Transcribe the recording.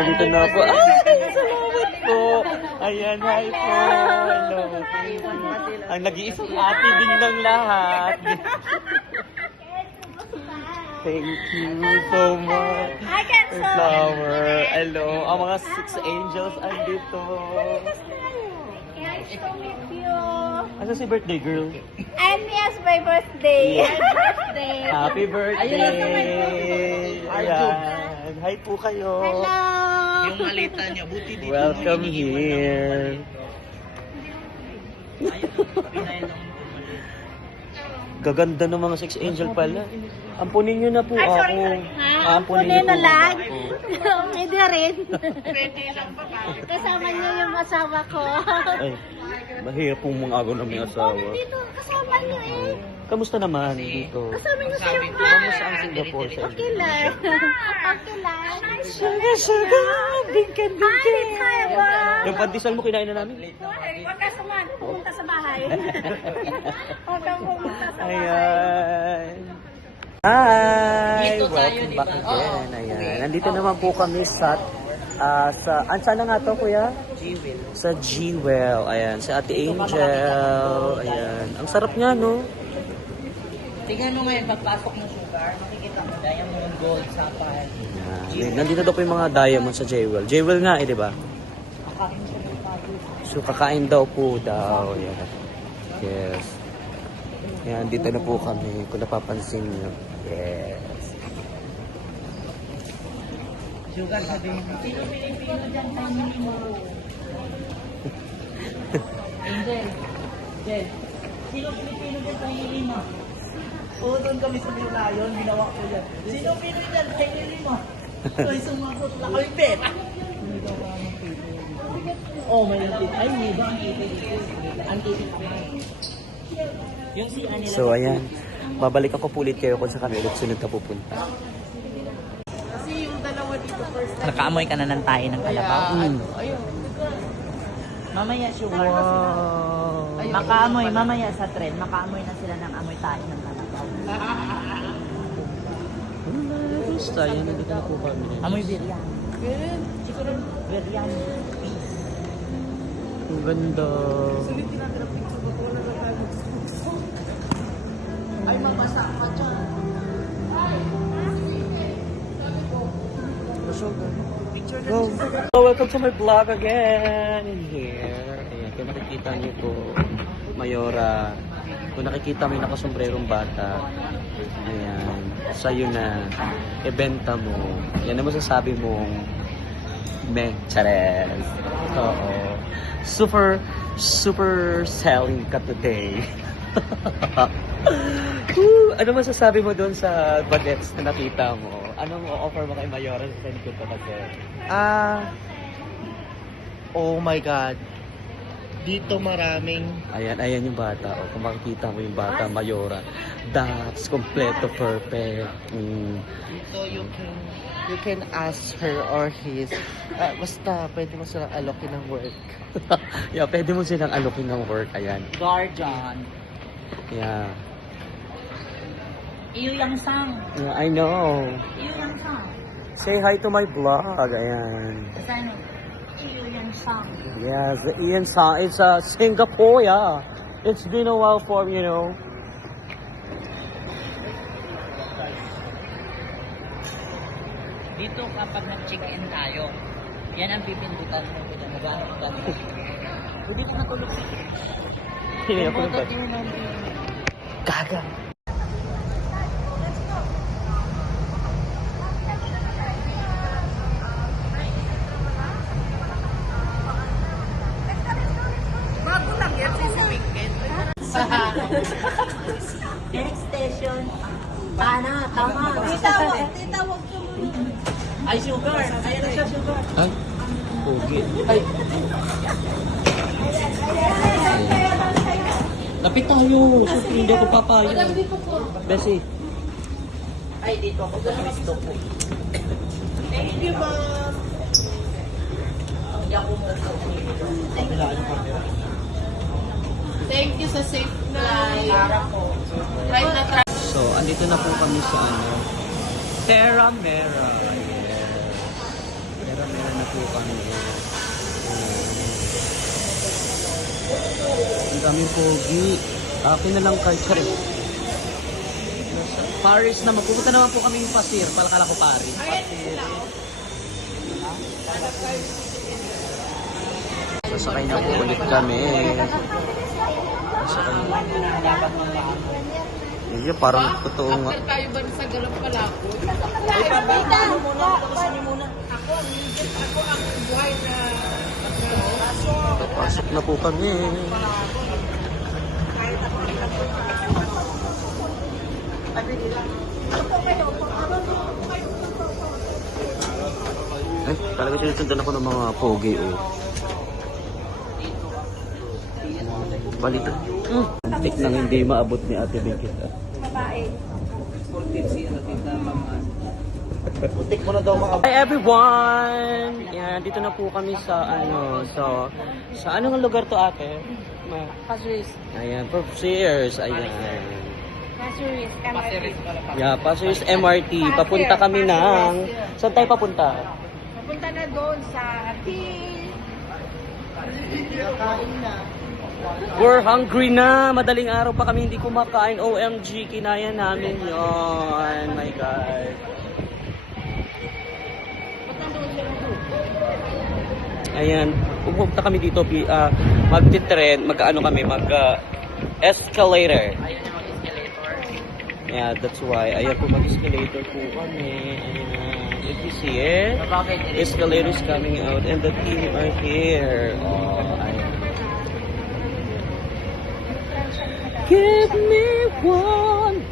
Dito na po. Ay, salamat po. Ayan, hi po. Hello. Thank you. Ang nag-iisang ate din ng lahat. Thank you so much. Flower. Hello. Ang mga 6 angels andito. Nice to meet you. Ano si birthday girl? And yes, my birthday. Birthday. Happy birthday! Ayan. Hi po kayo. Hello. Yung malita niya, buti dito. Welcome here. Gaganda ng mga 6 angel pala. Ampunin nyo na po ako. Kunin na po lang. ako. Pwede rin. Kasama niyo yung asawa ko. Ay, mahirap pong mga agaw ng may asawa. Dito, kasama niyo eh. Kamusta naman dito? Kasama niyo sa yung Kamusta ang Singapore sa inyo? Okay lang. Okay lang. Sugar, sugar, bingkan, bingkan. Taiwan. Yung pandesal mo kinain na namin? Huwag ka suman. Pumunta sa bahay. Huwag kang pumunta sa bahay. Ayan. Hi! Dito tayo, Welcome di back ba? again. Ayan. Nandito naman po kami sa saan na nga to, kuya? Jewel. Sa Jewel. Ayan. Sa Ate Angel. Ayan. Ang sarap niya, no? Tingnan mo ngayon, pagpasok ng sugar, makikita mo diamond, gold, sapphire. Ayan. Nandito daw po yung mga diamond sa Jewel. Jewel nga eh, di ba? Kakain siya ng tayo. So, kakain daw po daw. Ayan. Yes. Ayan, dito na po kami. Kung napapansin niyo. Yes. Sugar, sabihin mo. Sino pinipino dyan kainin mo? Angel. Angel. Sino pinipino dyan kainin mo? Oo, doon kami sa Lion, ginawa ko yan. Sino pinipino dyan kainin mo? Ito'y sumagot lang kami, Ben. Oh, may lantit. Ay, may ba ang titig? Ang titig. Yung si Anila. So, ayan. Babalikan ko po ulit kayo kung saan kami ulit sunod na pupunta. Kasi yung dalawa dito first time. Nakaamoy ka na ng tayo ng kalabaw. Ayun. Mamaya sugar. Wow! Makaamoy, mamaya sa tren, makaamoy na sila ng amoy tayo ng kalabaw. Basta, yan. Nandito na po kami. Amoy biryani. Siguro biryani. Ang ganda. Ay, mabasa ka dyan. Picture na So, welcome to my vlog again. In here. Ayan, kung nakikita niyo po, Mayora. Kung nakikita mo yung nakasombrerong bata, ayan, sa'yo na, ibenta mo. Yan ang masasabi mong meh, chares. Oo. Super selling ka today. Ano masasabi mo doon sa bagets na nakita mo? Anong offer mo kay Mayora sa Senikot na bagets? Oh my God. Dito maraming... Ayan yung bata. O, kung makikita mo yung bata, Mayora. That's kompleto, perfect. Dito you can ask her or his. Basta pwede mo silang alokin ng work. Yeah, pwede mo silang alokin ng work. Ayan. Guardian. Yeah. Iyo yang sang. Yeah, I know. Iyo yang sang. Say hi to my vlog. Ayan. Sana. Iyo yang sang. Yeah, the Ian song. It's Singapore, yeah. It's been a while for, you know. Dito kapag nag-check-in tayo, yan ang pipindutan mo kung nag-anak ka. Hindi ka natulog sa Hindi ako ba? Gaga. Bago lang yan, sisipigit. Next station. Tama. Tita, wag Ay, sugar. Ayan na siya, sugar. Ha? Pogi. Ay. Lapit tayo. Siyempre, hindi ako papayag. Besi. Ay, dito ako sa gusto ko. Thank you, ma'am. Hindi ako mo. Thank you sa safe flight. Right na So, andito na po kami sa Terra Mera. Ayan na po kami. Ang daming pogi. Akin na lang kahit siya rin. Paris na, magpupunta naman po kami yung Pasir. Palakala ko Paris. Sasakay na po ulit kami. Sasakay na. Iya, parang totoo nga. Tayo ba sa galap pala ako? Ako ang buhay na Pasok na po kami. Ay, talaga tinitundan ako ng mga pogi, oh. Balitan. Tik nang hindi maabot ni Ate Vicky. Babae. Putik mo na daw mga... Hi everyone! Yan, dito na po kami sa sa anong lugar to, Ate? Pasuris. Ayan, for Sears. Ayan. Pasuris. Yeah, Pasir MRT. Papunta kami ng... Saan tayo papunta? Papunta na doon sa Hill. We're hungry na. Madaling araw pa kami hindi kumakain. OMG, kinaya namin yon. My God. Ayan, pupunta kami dito, magti-trend, escalator. Yeah, that's why. Ayan po, mag-escalator po kami. Ayan, if you see it, escalator is coming out and the team are here. Oh, ayan. Give me one